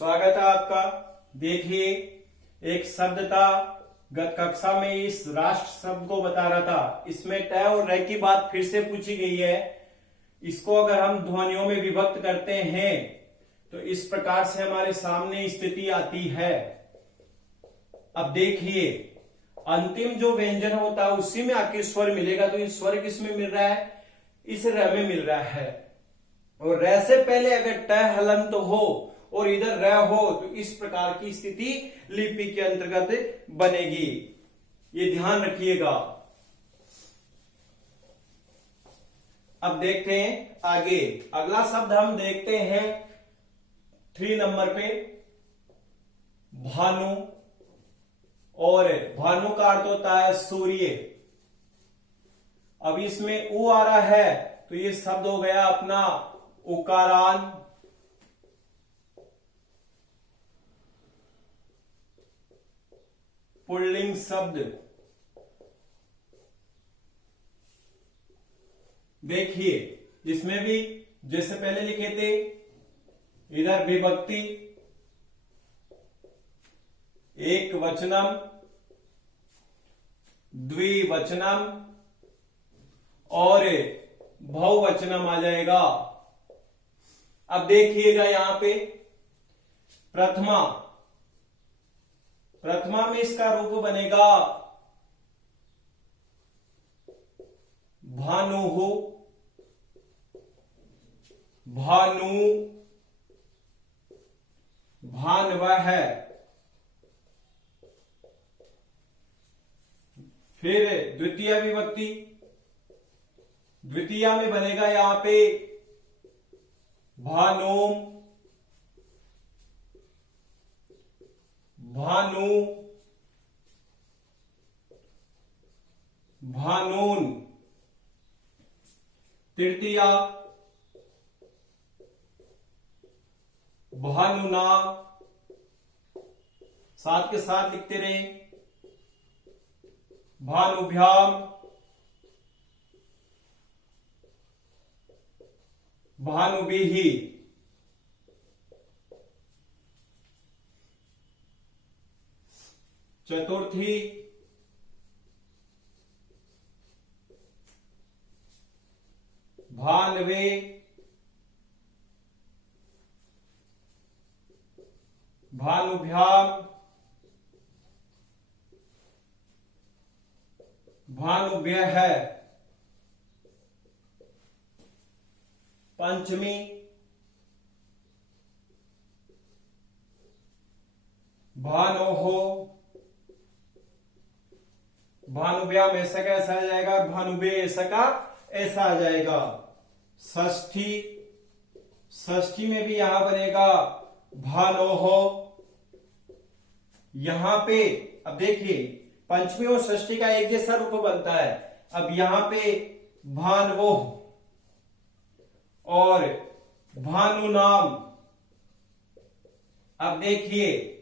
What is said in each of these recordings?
स्वागत है आपका। देखिए, एक शब्द था, गत कक्षा में इस राष्ट्र शब्द को बता रहा था। इसमें तय और रय की बात फिर से पूछी गई है। इसको अगर हम ध्वनियों में विभक्त करते हैं तो इस प्रकार से हमारे सामने स्थिति आती है। अब देखिए, अंतिम जो व्यंजन होता है उसी में आके स्वर मिलेगा, तो इस स्वर किस में मिल रहा है? इस र में मिल रहा है। और र से पहले अगर ट हलंत हो और इधर र हो तो इस प्रकार की स्थिति लिपि के अंतर्गत बनेगी। ये ध्यान रखिएगा। अब देखते हैं आगे। अगला शब्द हम देखते हैं 3 नंबर पे, भानु। और भानु का अर्थ होता है सूर्य। अब इसमें उ आ रहा है तो ये शब्द हो गया अपना उकारान। पुल्लिंग शब्द। देखिए, इसमें भी जैसे पहले लिखे थे, इधर विभक्ति, एक वचनम, द्विवचनम और बहुवचनम आ जाएगा। अब देखिएगा यहां पे प्रथमा। प्रथमा में इसका रूप बनेगा भानु। भानु, भानवः। फिर द्वितीय विभक्ति, द्वितीय में बनेगा यहां पे भानुम, भानु, भानून। तृतीया भानुना। साथ के साथ लिखते रहे, भानुभ्याम, भानुभिः। चतुर्थी भानवे, भानुभ्याम, भानुभ्यः। पंचमी भानोः, भानुभ्याम ऐसा का ऐसा आ जाएगा, भानुभे ऐसा का ऐसा आ जाएगा। षष्ठी, षष्ठी में भी यहां बनेगा भानोः। यहां पे अब देखिए, पंचमी और षष्ठी का एक जैसा रूप बनता है। अब यहां पे भानवोः और भानुनाम। अब देखिए,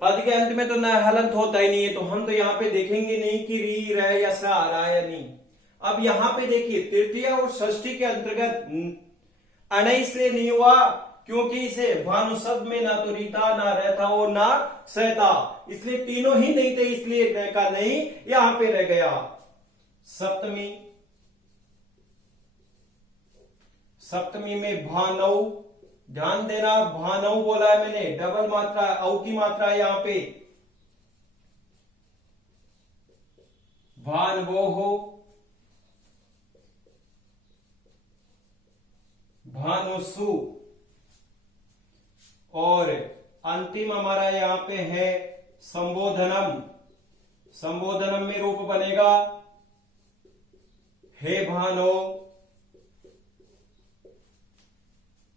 पद के अंत में तो न हलंत होता ही नहीं है, तो हम तो यहां पे देखेंगे नहीं कि री रह या सा आ रहा है या नहीं। अब यहां पे देखिए, तृतीय और षष्ठी के अंतर्गत अण इसलिए नहीं हुआ क्योंकि इसे भानु शब्द में ना तो रीता, ना रहता और ना सहता, इसलिए तीनों ही नहीं थे, इसलिए न का नहीं यहां पे रह गया। सप्तमी, सप्तमी में भानव। ध्यान देना, भानव बोला है मैंने, डबल मात्रा, औ की मात्रा है यहां पे। भानवोः, भानुषु। और अंतिम हमारा यहां पे है संबोधनम। संबोधनम में रूप बनेगा हे भानो,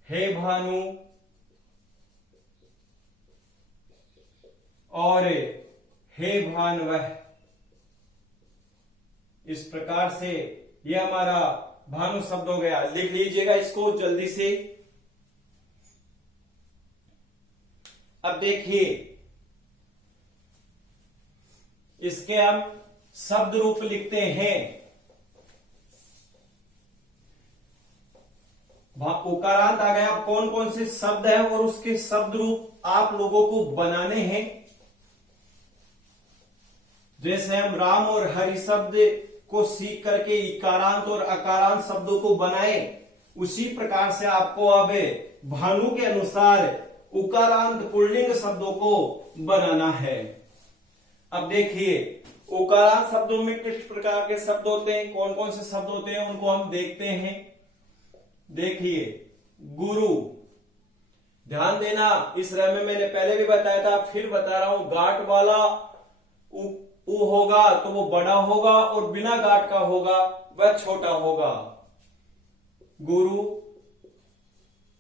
हे भानु और हे भानवः। इस प्रकार से यह हमारा भानु शब्द हो गया। लिख लीजिएगा इसको जल्दी से। अब देखिए, इसके हम शब्द रूप लिखते हैं। उकारांत आ गया। कौन कौन से शब्द है और उसके शब्द रूप आप लोगों को बनाने हैं। जैसे हम राम और हरि शब्द को सीख करके इकारांत और अकारांत शब्दों को बनाए, उसी प्रकार से आपको अब भानु के अनुसार उकारांत पुल्लिंग शब्दों को बनाना है। अब देखिए उकारांत शब्दों में किस प्रकार के शब्द होते हैं, कौन कौन से शब्द होते हैं, उनको हम देखते हैं। देखिए गुरु, ध्यान देना, इस रह में मैंने पहले भी बताया था, फिर बता रहा हूं, गांठ वाला उ होगा तो वो बड़ा होगा और बिना गांठ का होगा वह छोटा होगा। गुरु,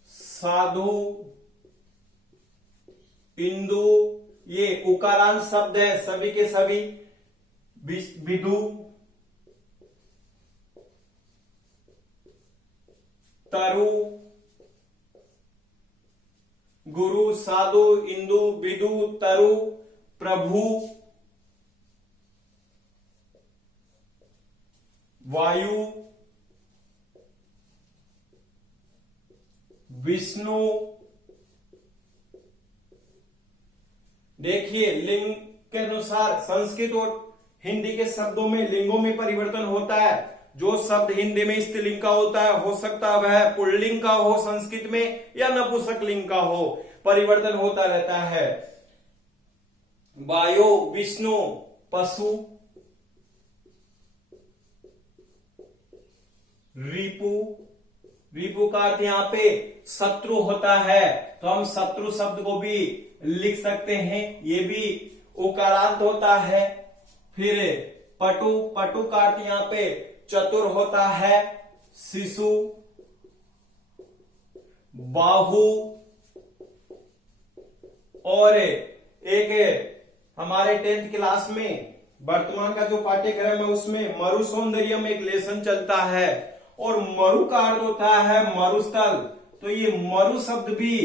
साधु, इंदु, ये उकारांत शब्द है सभी के सभी। विदु, तरु, गुरु, साधु, इंदु, विदु, तरु, प्रभु, वायु, विष्णु। देखिए लिंग के अनुसार संस्कृत और हिंदी के शब्दों में लिंगों में परिवर्तन होता है। जो शब्द हिंदी में स्त्रीलिंग का होता है, हो सकता है वह पुल्लिंग का हो संस्कृत में, या नपुंसक लिंग का हो, परिवर्तन होता रहता है। वायु, विष्णु, पशु, रिपु, रिपु का अर्थ यहाँ पे शत्रु होता है, तो हम शत्रु शब्द को भी लिख सकते हैं, ये भी उकारांत होता है। फिर पटु, पटु का अर्थ यहाँ पे चतुर होता है। शिशु, बाहु, और एक हमारे 10th क्लास में वर्तमान का जो पाठ्यक्रम है उसमें मरु सौंदर्य में एक लेसन चलता है, और मरु का अर्थ होता है मरुस्थल, तो ये मरु शब्द भी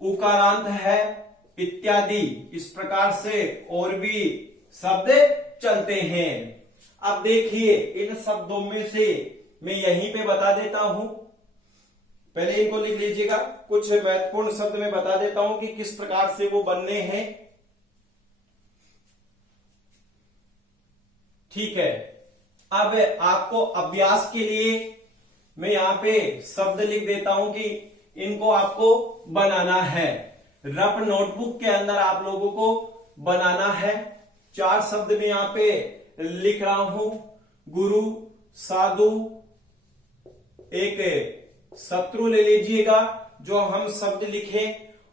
उकारांत है इत्यादि। इस प्रकार से और भी शब्द चलते हैं। अब देखिए इन शब्दों में से मैं यहीं पे बता देता हूं, पहले इनको लिख लीजिएगा। कुछ महत्वपूर्ण शब्द मैं बता देता हूं कि किस प्रकार से वो बनने हैं। ठीक है, अब आपको अभ्यास के लिए मैं यहां पे शब्द लिख देता हूं कि इनको आपको बनाना है। रफ नोटबुक के अंदर आप लोगों को बनाना है। 4 शब्द में यहां पे लिख रहा हूं। गुरु, साधु, एक शत्रु ले लीजिएगा जो हम शब्द लिखे,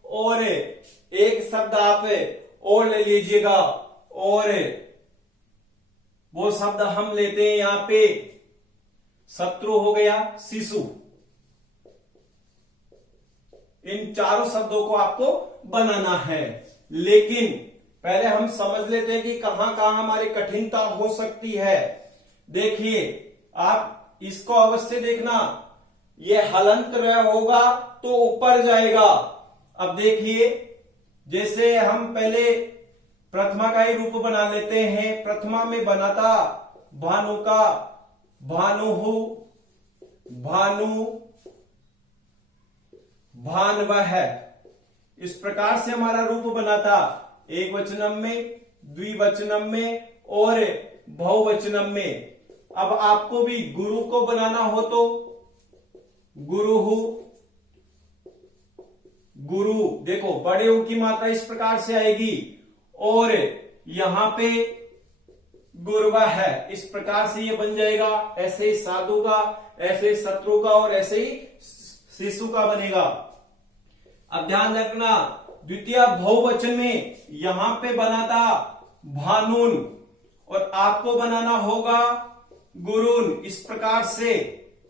और एक शब्द आप और ले लीजिएगा, और वो शब्द हम लेते हैं यहां पे शत्रु हो गया, शिशु। इन चारों शब्दों को आपको बनाना है, लेकिन पहले हम समझ लेते हैं कि कहां कहां हमारी कठिनता हो सकती है। देखिए आप इसको अवश्य देखना, ये हलंत रह होगा तो ऊपर जाएगा। अब देखिए जैसे हम पहले प्रथमा का ही रूप बना लेते हैं। प्रथमा में बना था भानु का, भानुहु, भानु, भानवः। इस प्रकार से हमारा रूप बना था, एक वचनम में, द्विवचनम में और बहुवचनम में। अब आपको भी गुरु को बनाना हो तो गुरुहु, गुरु, देखो बड़े उ की मात्रा इस प्रकार से आएगी, और यहां पे गुरवा है, इस प्रकार से ये बन जाएगा। ऐसे ही साधु का, ऐसे ही शत्रु का, और ऐसे ही शिशु का बनेगा। अब ध्यान रखना, द्वितीय बहुवचन में यहां पे बना था भानुन, और आपको बनाना होगा गुरुन। इस प्रकार से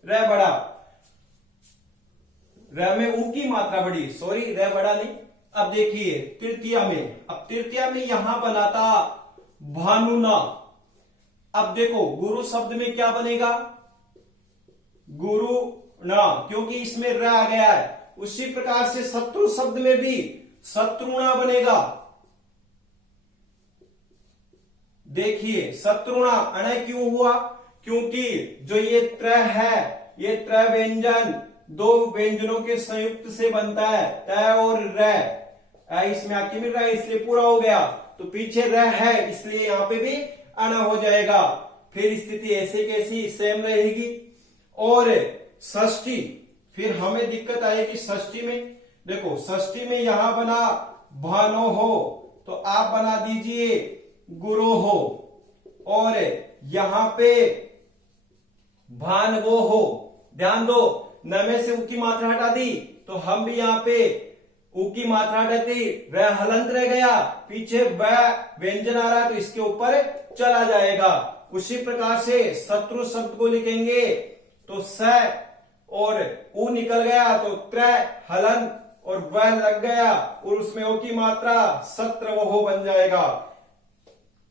रह बड़ा, रह में ऊ की मात्रा बड़ी, सॉरी रह बड़ा नहीं। अब देखिए तृतीय में, अब तृतीय में यहां बना था भानुना। अब देखो गुरु शब्द में क्या बनेगा, गुरु ना, क्योंकि इसमें र आ गया है। उसी प्रकार से शत्रु शब्द में भी शत्रुणा बनेगा। देखिए शत्रुणा अणय क्यों हुआ, क्योंकि जो ये त्र है, ये त्र व्यंजन दो व्यंजनों के संयुक्त से बनता है, तय और र। इसमें आके मिल रहा है इसलिए पूरा हो गया, तो पीछे र है इसलिए यहां पे भी अण हो जाएगा। फिर स्थिति ऐसे कैसी सेम रहेगी। और षष्ठी, फिर हमें दिक्कत आएगी षष्ठी में। देखो षष्ठी में यहां बना भानो हो, तो आप बना दीजिए गुरु हो, और यहां पे भान वो हो। ध्यान दो, न में से उ की मात्रा हटा दी तो हम भी यहां पे उ की मात्रा हटाती, वह हलंत रह गया, पीछे वह व्यंजन आ रहा है तो इसके ऊपर चला जाएगा। उसी प्रकार से शत्रु शब्द को लिखेंगे तो स और उ निकल गया तो त्र हलंत और वह लग गया और उसमें ओ की मात्रा सत्र वो बन जाएगा।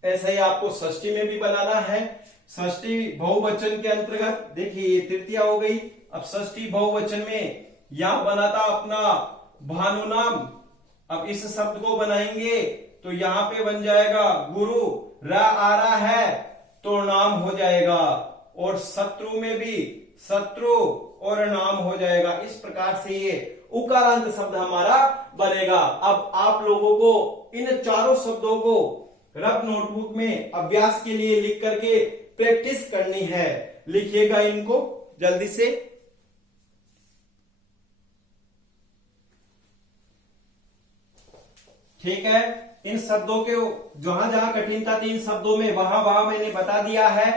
ऐसा ही आपको षष्ठी में भी बनाना है। षष्ठी बहुवचन के अंतर्गत देखिए तृतीया हो गई। अब षष्ठी बहुवचन में यहां बना था अपना भानु नाम। अब इस शब्द को बनाएंगे तो यहां पे बन जाएगा गुरु, र आ रहा है तो नाम हो जाएगा। और शत्रु में भी शत्रु और नाम हो जाएगा। इस प्रकार से ये उकारांत शब्द हमारा बनेगा। अब आप लोगों को इन चारों शब्दों को रफ नोटबुक में अभ्यास के लिए लिख करके प्रैक्टिस करनी है। लिखिएगा इनको जल्दी से। ठीक है, इन शब्दों के जहां जहां कठिनता थी इन शब्दों में वहां वहां मैंने बता दिया है।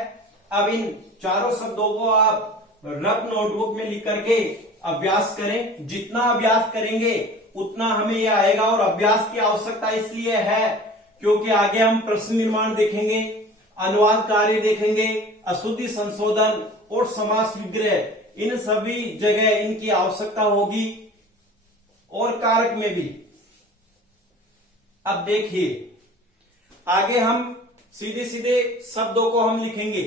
अब इन चारों शब्दों को आप रफ नोटबुक में लिख करके अभ्यास करें। जितना अभ्यास करेंगे उतना हमें यह आएगा। और अभ्यास की आवश्यकता इसलिए है क्योंकि आगे हम प्रश्न निर्माण देखेंगे, अनुवाद कार्य देखेंगे, अशुद्धि संशोधन और समास विग्रह, इन सभी जगह इनकी आवश्यकता होगी और कारक में भी। अब देखिए आगे हम सीधे सीधे शब्दों को हम लिखेंगे।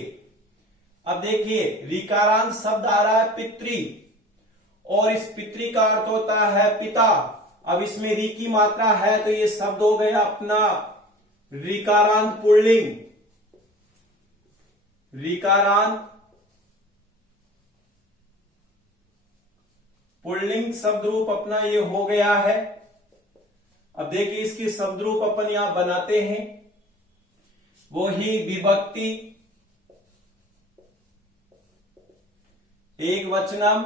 अब देखिए ऋकारांत शब्द आ रहा है पितृ, और इस पितृ का अर्थ होता है पिता। अब इसमें री की मात्रा है तो ये शब्द हो गया अपना ऋकारांत पुल्लिंग। ऋकारांत पुल्लिंग शब्द रूप अपना ये हो गया है। अब देखिए इसकी शब्द रूप अपन यहां बनाते हैं, वो ही विभक्ति, एक वचनम,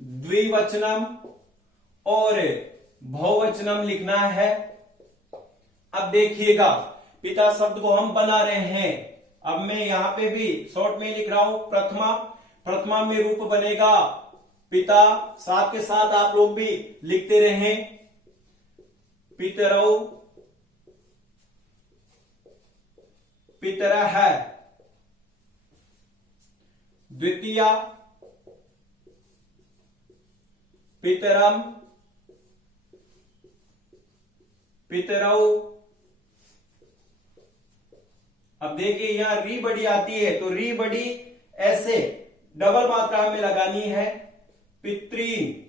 द्विवचनम और बहुवचनम लिखना है। अब देखिएगा पिता शब्द को हम बना रहे हैं। अब मैं यहां पे भी शॉर्ट में लिख रहा हूं प्रथमा। प्रथमा में रूप बनेगा पिता, साथ के साथ आप लोग भी लिखते रहें पितरौ, पितरः। द्वितीया पितरम, पितरौ। अब देखिए यहां री बड़ी आती है तो री बड़ी ऐसे डबल मात्रा में लगानी है, पितृन।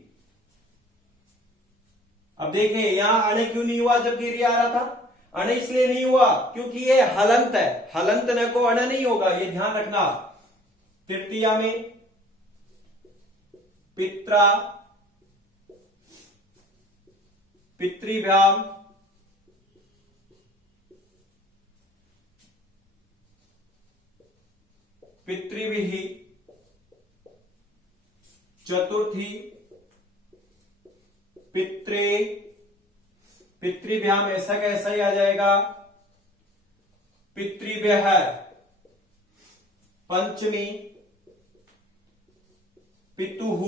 अब देखिए यहां अणे क्यों नहीं हुआ जबकि री आ रहा था? अणे इसलिए नहीं हुआ क्योंकि ये हलंत है, हलंत न को अण नहीं होगा, ये ध्यान रखना। तृतीया में पित्रा, पितृभ्याम, पितृभिः। चतुर्थी पित्रे, पितृभ्याम ऐसा कैसा ही आ जाएगा पितृभ्यः। पंचमी पितुः,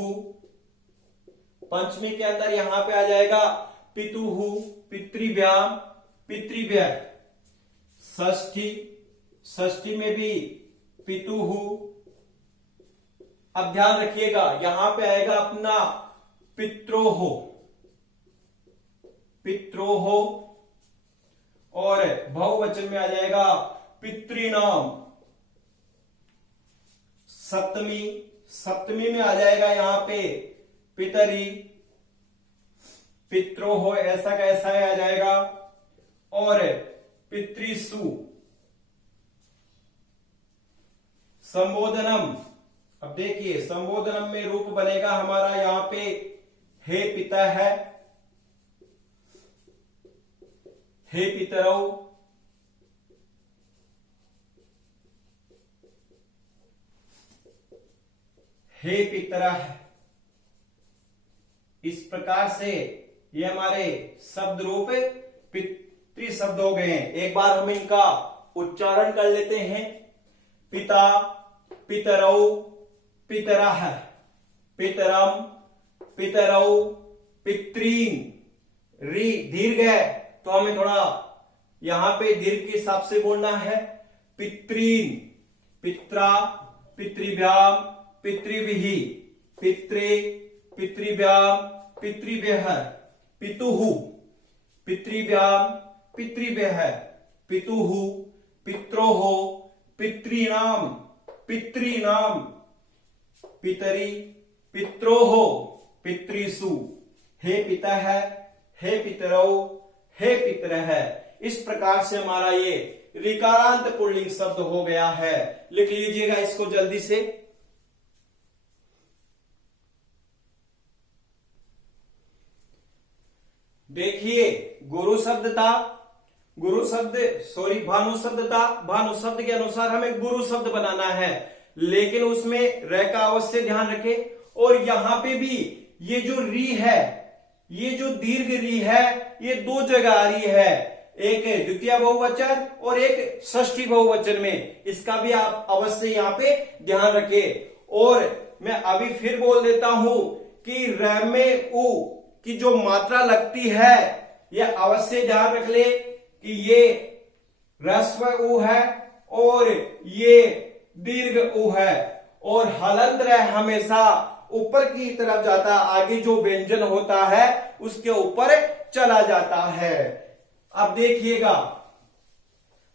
पंचमी के अंदर यहां पे आ जाएगा पितुः, पितृभ्याम, पितृभ्यः। षष्ठी, षष्ठी में भी पितुः। अब ध्यान रखिएगा यहां पे आएगा अपना पित्रोः, पित्रोः। और बहुवचन में आ जाएगा पितृनाम। सप्तमी, सप्तमी में आ जाएगा यहां पे पितरी, पित्रोः ऐसा कैसा आ जाएगा। और पितृसु, संबोधनम, अब देखिए संबोधनम में रूप बनेगा हमारा यहाँ पे हे पिता है, हे पितरौ, हे पितरः। इस प्रकार से ये हमारे शब्द रूप पितृ शब्द हो गए हैं। एक बार हम इनका उच्चारण कर लेते हैं। पिता, पितरौ, पितरः, पितरम, पितरौ, पितॄन्। री दीर्घ है तो हमें थोड़ा यहां पे दीर्घ के हिसाब से बोलना है। पितॄन्, पित्रा, पितृभ्याम, पितृभिः, पित्रे, पितृभ्याम, पितृभ्यः, पितुः, पितृभ्याम, पितृभ्यः, पितुः, पित्रोः, पितॄणाम, पितॄणाम, पितरि, पित्रोः, पितृसु। हे पिता है, हे पितरौ, हे पितरः। इस प्रकार से हमारा ये ऋकारांत पुल्लिंग शब्द हो गया है। लिख लीजिएगा इसको जल्दी से। देखिए गुरु शब्द था, भानु शब्द था। भानु शब्द के अनुसार हमें गुरु शब्द बनाना है, लेकिन उसमें र का अवश्य ध्यान रखें। और यहां पे भी ये जो री है, ये जो दीर्घ री है, ये दो जगह आ रही है, एक द्वितीय बहुवचन और एक षष्ठी बहुवचन में। इसका भी आप अवश्य यहाँ पे ध्यान रखें। और मैं अभी फिर बोल देता हूं कि र में उ की जो मात्रा लगती है, यह अवश्य ध्यान रख ले कि ये ह्रस्व उ है और ये दीर्घ उ है। और हलंत र हमेशा ऊपर की तरफ जाता, आगे जो व्यंजन होता है उसके ऊपर चला जाता है। अब देखिएगा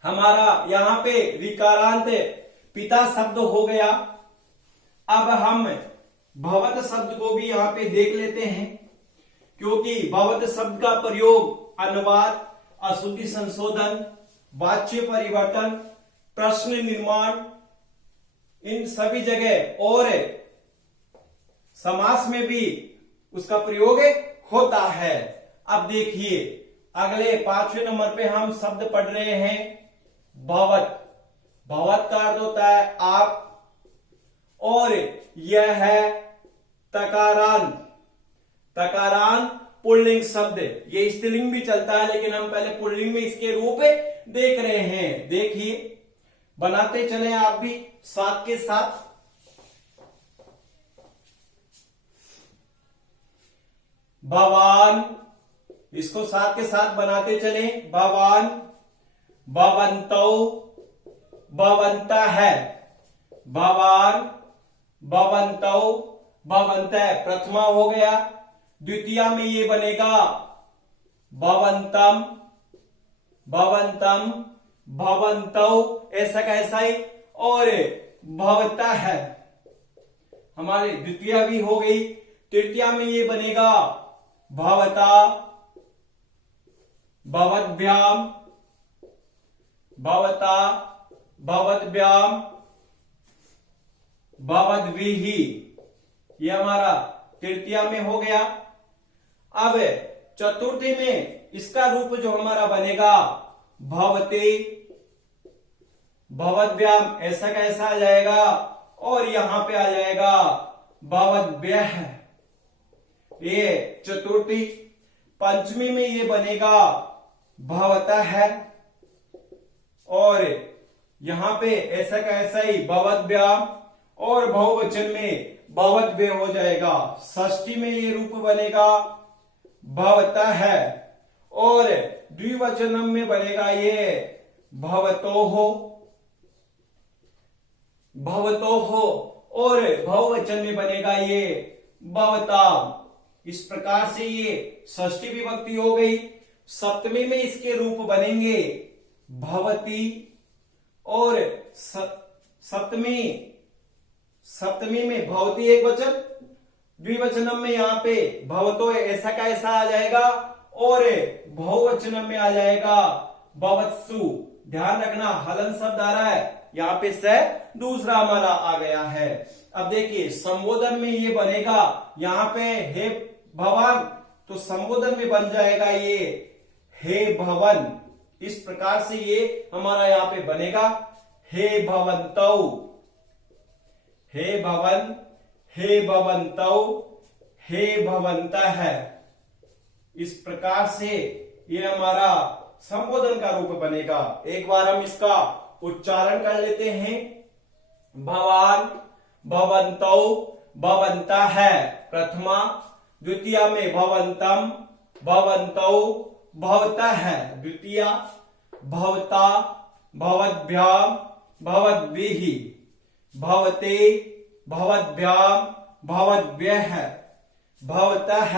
हमारा यहां पे विकारांत पिता शब्द हो गया। अब हम भवत शब्द को भी यहां पे देख लेते हैं, क्योंकि भवत शब्द का प्रयोग अनुवाद, अशुद्धि संशोधन, वाच्य परिवर्तन, प्रश्न निर्माण, इन सभी जगह और समास में भी उसका प्रयोग होता है। अब देखिए अगले 5वें नंबर पे हम शब्द पढ़ रहे हैं भवत। भवत का अर्थ होता है आप, और यह है तकारांत। तकारांत पुल्लिंग शब्द, ये स्त्रीलिंग भी चलता है, लेकिन हम पहले पुल्लिंग में इसके रूप देख रहे हैं। देखिए बनाते चले आप भी साथ के साथ। भवान, इसको साथ के साथ बनाते चले। भवान, भवन्तौ, भवन्तः, भवान, भवन्तौ, भवन्तः प्रथमा हो गया। द्वितीय में ये बनेगा भवन्तम, भवन्तम, भवन्तौ, ऐसा कैसा ही। और भवतः हमारी द्वितीय भी हो गई। तृतीय में ये बनेगा भवता, भवद्भ्याम, भवता, भवद्भ्याम, भवद्भिः, ये हमारा तृतीय में हो गया। अब चतुर्थी में इसका रूप जो हमारा बनेगा भवते, भवद्भ्याम, ऐसा कैसा आ जाएगा। और यहां पे आ जाएगा भवद्भ्यः, ये चतुर्थी। पंचमी में ये बनेगा भवतः, और यहां पे ऐसा कैसा ही भवद्भ्याम, और बहुवचन में भवद्भ्य हो जाएगा। षष्ठी में ये रूप बनेगा भवतः, और द्विवचनम में बनेगा ये भवतोः, भवतोः, और बहुवचन में बनेगा ये भवताम्। इस प्रकार से ये षष्ठी विभक्ति हो गई। सप्तमी में इसके रूप बनेंगे भवती, और सप्तमी में भवती एक वचन, द्विवचनम में यहां पे भवतो ऐसा का ऐसा आ जाएगा, और बहुवचनम में आ जाएगा भवत्सु। ध्यान रखना हलन शब्द आ रहा है, यहां पे से दूसरा हमारा आ गया है। अब देखिए संबोधन में ये बनेगा, यहां पे हे भवन, तो संबोधन में बन जाएगा ये हे भवन। इस प्रकार से ये हमारा यहां पे बनेगा हे भवन्तौ, हे भवन, हे भवन्तौ, हे भवन्तः। इस प्रकार से ये हमारा संबोधन का रूप बनेगा। एक बार हम इसका उच्चारण कर लेते हैं। भवान, भवन्तौ, भवन्तः प्रथमा, द्वितीया में भवन्तम, भवन्तौ, भवतः द्वितीया, भवता, भवद्भ्याम, भवद्भिः, भवते, भवद्भ्याम, भवद्भ्यः, भवतः,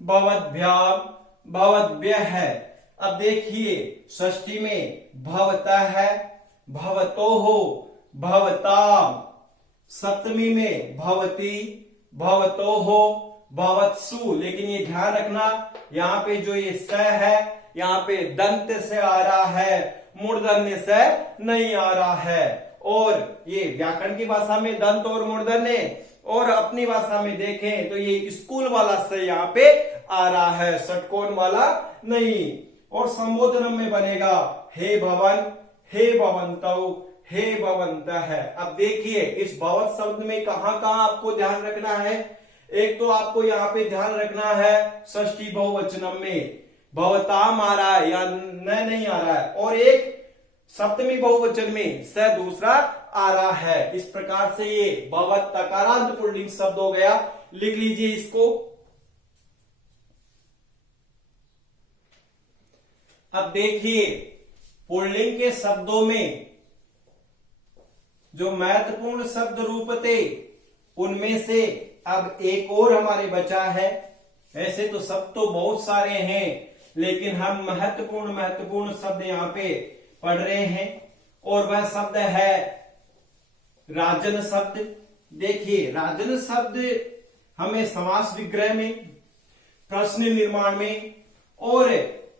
भवद्भ्याम, भवद्भ्यः। अब देखिए षष्ठी में भवतः, भवतोः, भवताम, सप्तमी में भवती, भवतोः, भवत्सु। लेकिन ये ध्यान रखना यहाँ पे जो ये स है यहाँ पे दंत से आ रहा है, मूर्धन्य से नहीं आ रहा है। और ये व्याकरण की भाषा में दंत और मूर्धन्य, और अपनी भाषा में देखें तो ये स्कूल वाला से यहाँ पे आ रहा है, षटकोण वाला नहीं। और संबोधन में बनेगा हे भवन, हे भवन्तौ, हे भवन्तः। अब देखिए इस भवत शब्द में कहां कहां आपको ध्यान रखना है। एक तो आपको यहाँ पे ध्यान रखना है षष्ठी बहुवचनम में भवताम आ रहा है या न नहीं आ रहा है, और एक सप्तमी बहुवचन में स दूसरा आ रहा है। इस प्रकार से ये भवत तकारांत पुल्लिंग शब्द हो गया। लिख लीजिए इसको। अब देखिए पुल्लिंग के शब्दों में जो महत्वपूर्ण शब्द रूप थे उनमें से अब एक और हमारे बचा है। ऐसे तो सब तो बहुत सारे हैं, लेकिन हम महत्वपूर्ण शब्द यहाँ पे पढ़ रहे हैं, और वह शब्द है राजन शब्द। देखिए राजन शब्द हमें समास विग्रह में, प्रश्न निर्माण में और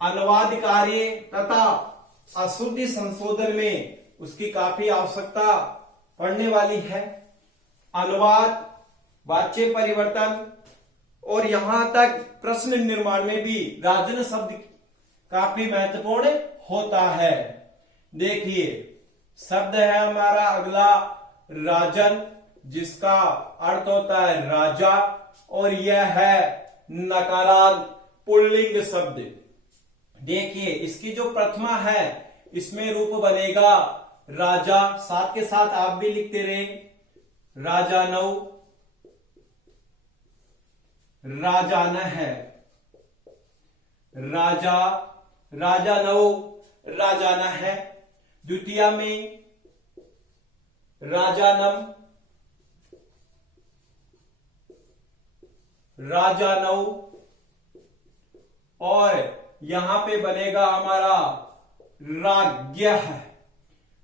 अनुवाद कार्य तथा अशुद्धि संशोधन में उसकी काफी आवश्यकता पड़ने वाली है। अनुवाद, वाच्य परिवर्तन और यहां तक प्रश्न निर्माण में भी राजन शब्द काफी महत्वपूर्ण होता है। देखिए शब्द है हमारा अगला राजन, जिसका अर्थ होता है राजा, और यह है नकारांत पुल्लिंग शब्द। देखिए इसकी जो प्रथमा है इसमें रूप बनेगा राजा, साथ के साथ आप भी लिखते रहे राजानौ, राजानः, राजा, राजानौ, राजानः। द्वितीया में राजानम, राजानौ, और यहां पे बनेगा हमारा राज्ञः।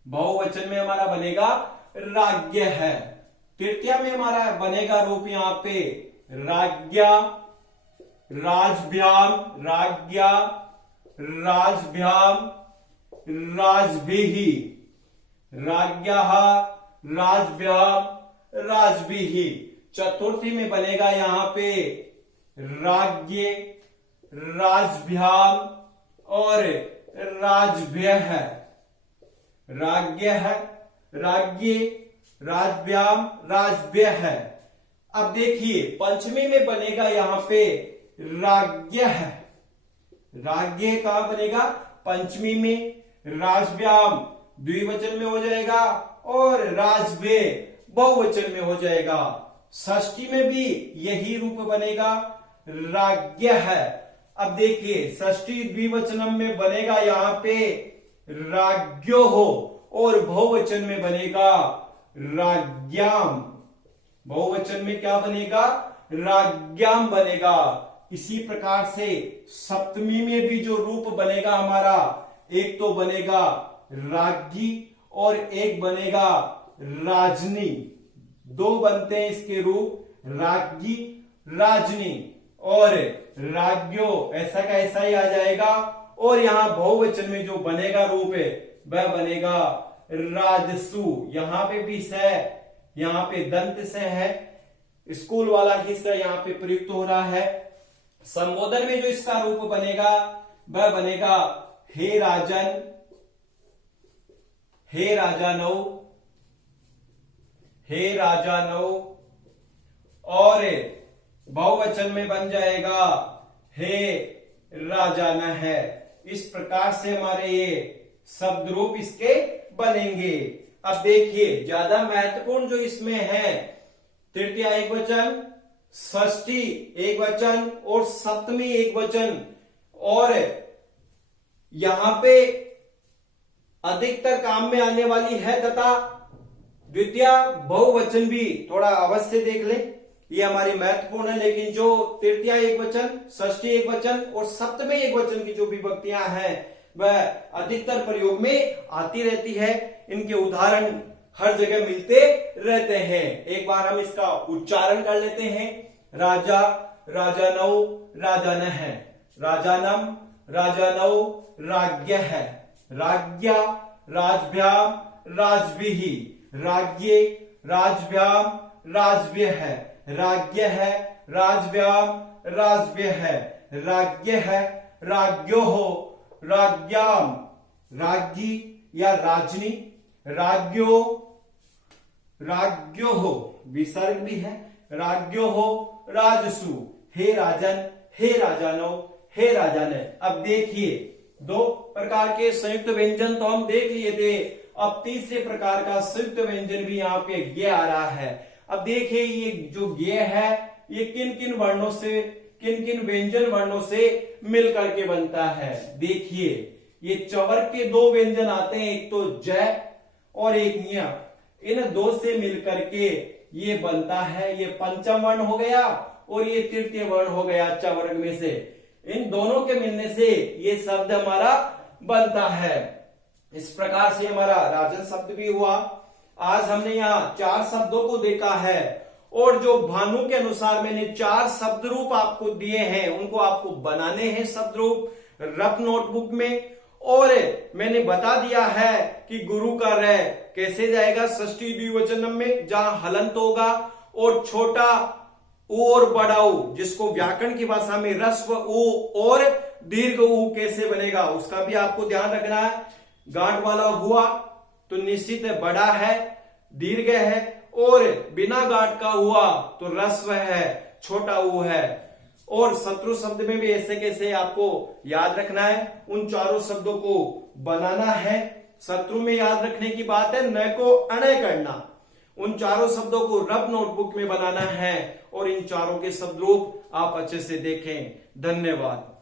बहुवचन में हमारा बनेगा राज्ञः। तृतीया में हमारा बनेगा रूप यहां पे राज्ञा, राजभ्याम, राज्ञा, राजभ्याम, राजभिः, राज्ञः, राजभ्याम, राजभिः। चतुर्थी में बनेगा यहां पे राज्ञे, राजभ्याम और राजभ्यः। राज्ञः, राज्ञे, राजभ्याम, राजभ्यः। अब देखिए पंचमी में बनेगा यहां पे राज्ञः। राज्ञ कहां बनेगा? पंचमी में। राजभ्याम द्विवचन में हो जाएगा और राजभ्य बहुवचन में हो जाएगा। षष्ठी में भी यही रूप बनेगा राज्ञः। अब देखिए षष्ठी द्विवचनम में बनेगा यहां पे राज्ञो हो और बहुवचन में बनेगा राज्ञाम। बहुवचन में क्या बनेगा? राज्ञाम बनेगा। इसी प्रकार से सप्तमी में भी जो रूप बनेगा हमारा, एक तो बनेगा राज्ञी और एक बनेगा राजनी। दो बनते हैं इसके रूप, राज्ञी, राजनी। और राज्ञो ऐसा का ऐसा ही आ जाएगा। और यहां बहुवचन में जो बनेगा रूप है वह बनेगा राजसु। यहां पे भी स, यहाँ पे दंत से है, स्कूल वाला हिस्सा यहाँ पे प्रयुक्त हो रहा है। संबोधन में जो इसका रूप बनेगा वह बनेगा हे राजन, हे राजानौ, हे राजानौ, और बहुवचन में बन जाएगा हे राजान है। इस प्रकार से हमारे ये शब्द रूप इसके बनेंगे। अब देखिए ज्यादा महत्वपूर्ण जो इसमें है, तृतीय एक वचन, षष्ठी एक वचन और सप्तमी एक वचन, और यहां पे अधिकतर काम में आने वाली है तथा द्वितीय बहुवचन भी थोड़ा अवश्य देख लें, ये हमारी महत्वपूर्ण है। लेकिन जो तृतीय एक वचन, षष्ठी एक वचन और सप्तमी एक वचन की जो विभक्तियां हैं वह अधिकतर प्रयोग में आती रहती है। इनके उदाहरण हर जगह मिलते रहते हैं। एक बार हम इसका उच्चारण कर लेते हैं। राजा, राजानौ, राजानः, राजानम, राजानौ, राज्ञः, राज्ञा, राजभ्याम, राजभिः, राज्ञे, राजभ्याम, राजभ्यः, राज्ञः, राजभ्याम, राजभ्यः, राज्ञः, राज्ञोः, राज्ञाम, राज्ञी या राजनी, राज्ञो, राज्ञोः विसर्ग भी है, राज्ञोः, राजसु, हे राजन, हे राजानौ, हे राजान। अब देखिए दो प्रकार के संयुक्त व्यंजन तो हम देख लिए थे, अब तीसरे प्रकार का संयुक्त व्यंजन भी यहाँ पे ज्ञ आ रहा है। अब देखिए ये जो ज्ञ है ये किन किन वर्णों से, किन किन व्यंजन वर्णों से मिलकर के बनता है। देखिए ये चवर के दो व्यंजन आते हैं, एक तो ज और एक ञ। इन दो से मिलकर के ये बनता है, ये पंचम वर्ण हो गया और ये तृतीय वर्ण हो गया च वर्ग में से। इन दोनों के मिलने से ये शब्द हमारा बनता है। इस प्रकार से हमारा राजन शब्द भी हुआ। आज हमने यहाँ 4 शब्दों को देखा है और जो भानु के अनुसार मैंने 4 शब्द रूप आपको दिए हैं उनको आपको बनाने हैं शब्द रूप रफ नोटबुक में। और मैंने बता दिया है कि गुरु का र कैसे जाएगा षष्ठी द्विवचनम में, जहां हलंत होगा, और छोटा उ और बड़ा उ जिसको व्याकरण की भाषा में ह्रस्व उ और दीर्घ उ कैसे बनेगा उसका भी आपको ध्यान रखना है। गांठ वाला हुआ तो निश्चित बड़ा है, दीर्घ है, और बिना गांठ का हुआ तो ह्रस्व है, छोटा उ है। और शत्रु शब्द में भी ऐसे कैसे आपको याद रखना है, उन चारों शब्दों को बनाना है। शत्रु में याद रखने की बात है, न को अणय करना। उन चारों शब्दों को रफ नोटबुक में बनाना है और इन चारों के शब्द रूप आप अच्छे से देखें। धन्यवाद।